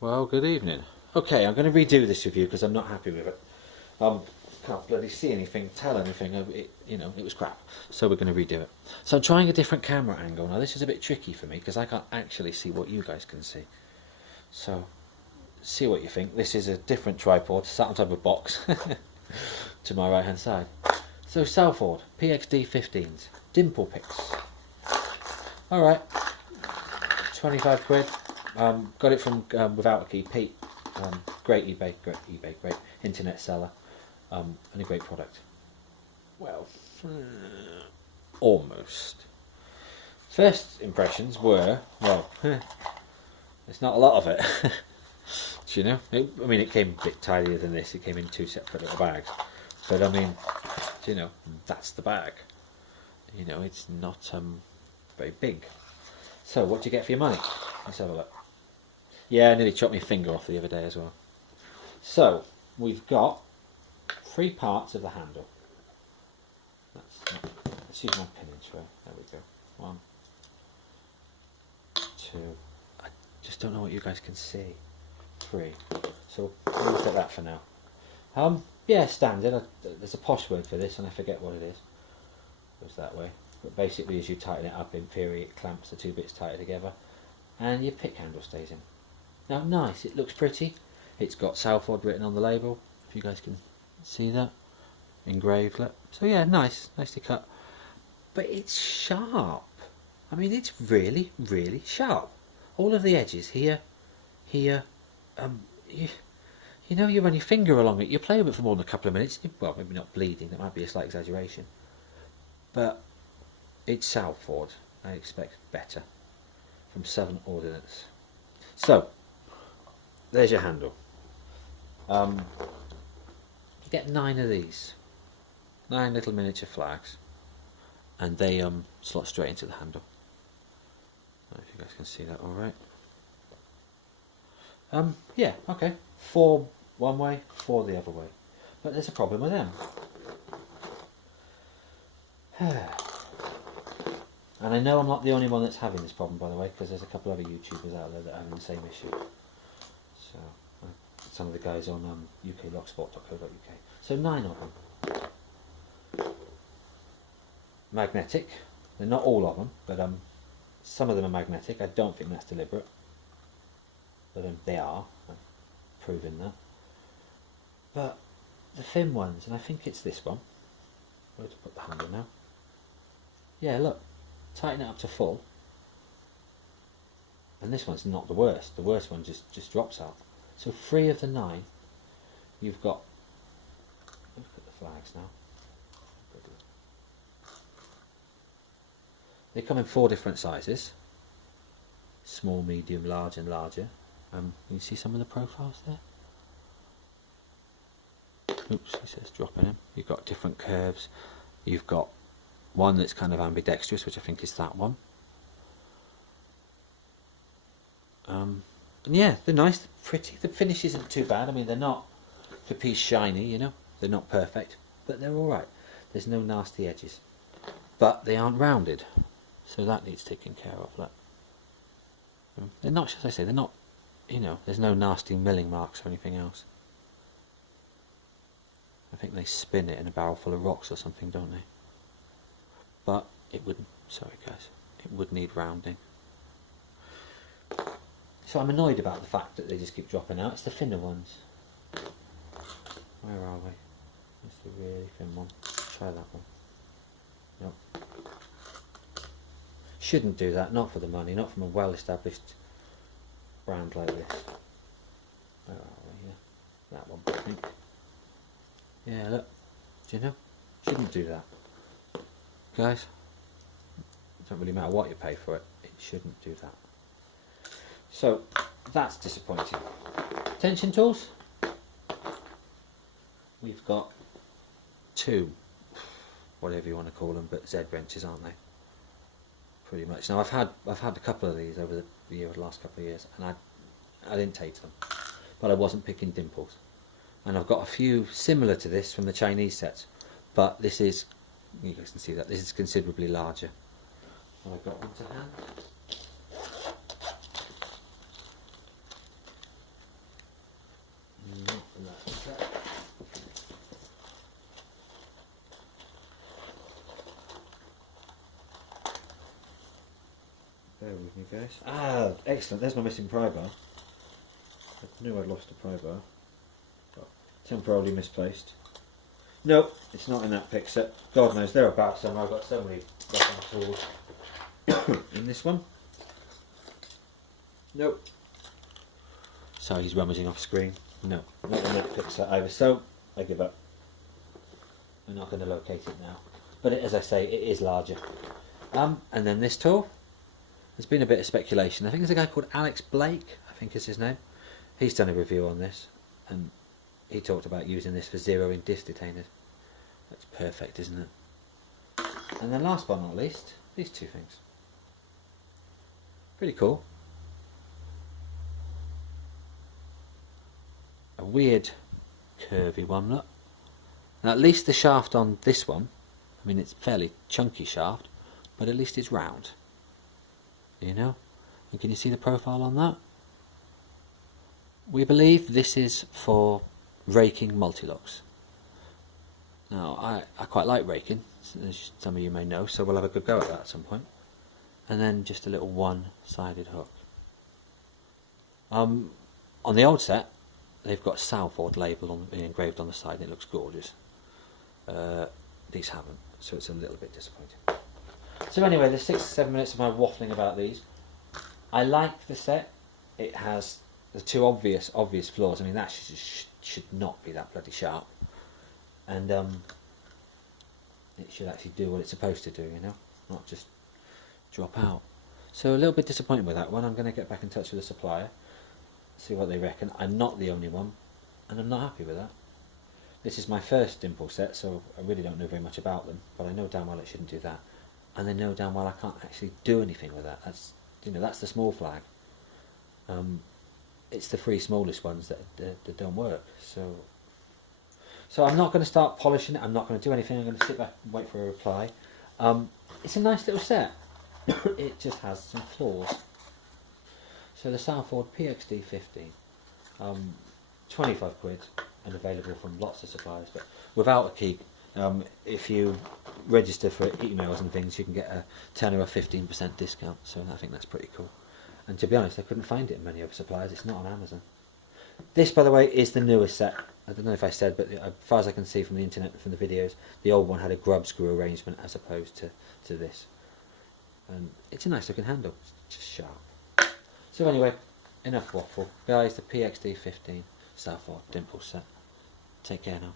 Well, good evening. Okay, I'm going to redo this review because I'm not happy with it. Can't bloody see anything, tell anything. It was crap. So we're going to redo it. So I'm trying a different camera angle. Now this is a bit tricky for me because I can't actually see what you guys can see. So, see what you think. This is a different tripod sat on top of a box to my right hand side. So Southord pxd15s, dimple picks. Alright, 25 quid. Got it from Without a Key, Pete. Great eBay, great internet seller, and a great product. Well, almost. First impressions were, well, there's not a lot of it. Do you know? It came a bit tidier than this. It came in 2 separate little bags. But I mean, do you know, that's the bag. You know, it's not very big. So, what do you get for your money? Let's have a look. Yeah, I nearly chopped my finger off the other day as well. So, we've got 3 parts of the handle. Let's use my pinning tray. There we go. 1, 2. I just don't know what you guys can see. 3. So, we'll look at that for now. Yeah, standard. There's a posh word for this, and I forget what it is. It goes that way. But basically, as you tighten it up in theory, it clamps the 2 bits tighter together, and your pick handle stays in. Now, nice. It looks pretty. It's got Southord written on the label. If you guys can see that, engraved. Look. So yeah, nicely cut. But it's sharp. I mean, it's really, really sharp. All of the edges here. You know, you run your finger along it. You play with it for more than a couple of minutes. Well, maybe not bleeding. That might be a slight exaggeration. But it's Southord. I expect better from Southern Ordnance. So, there's your handle. You get 9 of these. 9 little miniature flags. And they slot straight into the handle. I don't know if you guys can see that alright. Yeah, okay. 4 one way, 4 the other way. But there's a problem with them. And I know I'm not the only one that's having this problem, by the way, because there's a couple other YouTubers out there that are having the same issue. So, some of the guys on uklocksport.co.uk. So 9 of them. Magnetic. They're not all of them, but some of them are magnetic. I don't think that's deliberate. But they are. I've proven that. But the thin ones, and I think it's this one. Where to put the handle now? Yeah, look. Tighten it up to full, and this one's not the worst. The worst one just drops out. So 3 of the 9, you've got. Look at the flags now. They come in 4 different sizes: small, medium, large, and larger. You see some of the profiles there. Oops, it says dropping them. You've got different curves. You've got one that's kind of ambidextrous, which I think is that one. And yeah, they're nice, they're pretty. The finish isn't too bad. I mean, they're not the piece shiny, you know. They're not perfect, but they're all right. There's no nasty edges, but they aren't rounded, so that needs taken care of. Look, they're not. As I say, they're not. You know, there's no nasty milling marks or anything else. I think they spin it in a barrel full of rocks or something, don't they? But it would, sorry guys, it would need rounding. So I'm annoyed about the fact that they just keep dropping out. It's the thinner ones. Where are we? That's the really thin one. Try that one. Nope. Shouldn't do that, not for the money, not from a well-established brand like this. Where are we? Yeah. That one, I think. Yeah, look. Do you know? Shouldn't do that. Guys, it doesn't really matter what you pay for it, it shouldn't do that. So, that's disappointing. Tension tools. We've got 2, whatever you want to call them, but Z wrenches, aren't they? Pretty much. Now I've had a couple of these over the last couple of years, and I didn't take them, but I wasn't picking dimples. And I've got a few similar to this from the Chinese sets, but this is, you guys can see that, this is considerably larger. And I've got one to hand. you guys. Ah, excellent. There's my missing pry bar. I knew I'd lost a pry bar. Got temporarily misplaced. Nope, it's not in that pick set. God knows they're about somewhere. I've got so many tools. In this one? Nope. So he's rummaging off screen. No, not in that pick set either. So I give up. I'm not going to locate it now. But as I say, it is larger. And then this tool. There's been a bit of speculation. I think there's a guy called Alex Blake, I think is his name. He's done a review on this, and he talked about using this for zeroing disc detainers. That's perfect, isn't it? And then last but not least, these two things. Pretty cool. A weird curvy one, look. Now at least the shaft on this one, I mean it's fairly chunky shaft, but at least it's round. You know? And can you see the profile on that? We believe this is for raking multi-locks. Now I quite like raking, as some of you may know, so we'll have a good go at that at some point. And then just a little one-sided hook. On the old set, they've got Southord label engraved on the side and it looks gorgeous. These haven't, so it's a little bit disappointing. So anyway, there's 6 to 7 minutes of my waffling about these. I like the set. It has the two obvious flaws. I mean, that should not be that bloody sharp. And it should actually do what it's supposed to do, you know, not just drop out. So a little bit disappointed with that one. I'm going to get back in touch with the supplier, see what they reckon. I'm not the only one, and I'm not happy with that. This is my first dimple set, so I really don't know very much about them, but I know damn well it shouldn't do that. And I know damn well I can't actually do anything with that. That's, you know, that's the small flag. It's the 3 smallest ones that don't work. So I'm not going to start polishing it. I'm not going to do anything. I'm going to sit back and wait for a reply. It's a nice little set. It just has some flaws. So the Southord pxd15, 25 quid, and available from lots of suppliers, but without a key. If you register for emails and things, you can get a 10 or a 15% discount, so I think that's pretty cool. And to be honest, I couldn't find it in many other suppliers. It's not on Amazon. This, by the way, is the newest set. I don't know if I said, but as far as I can see from the internet, from the videos, the old one had a grub screw arrangement as opposed to this. And it's a nice looking handle, it's just sharp. So anyway, enough waffle. Guys, the pxd15 Southord dimple set. Take care now.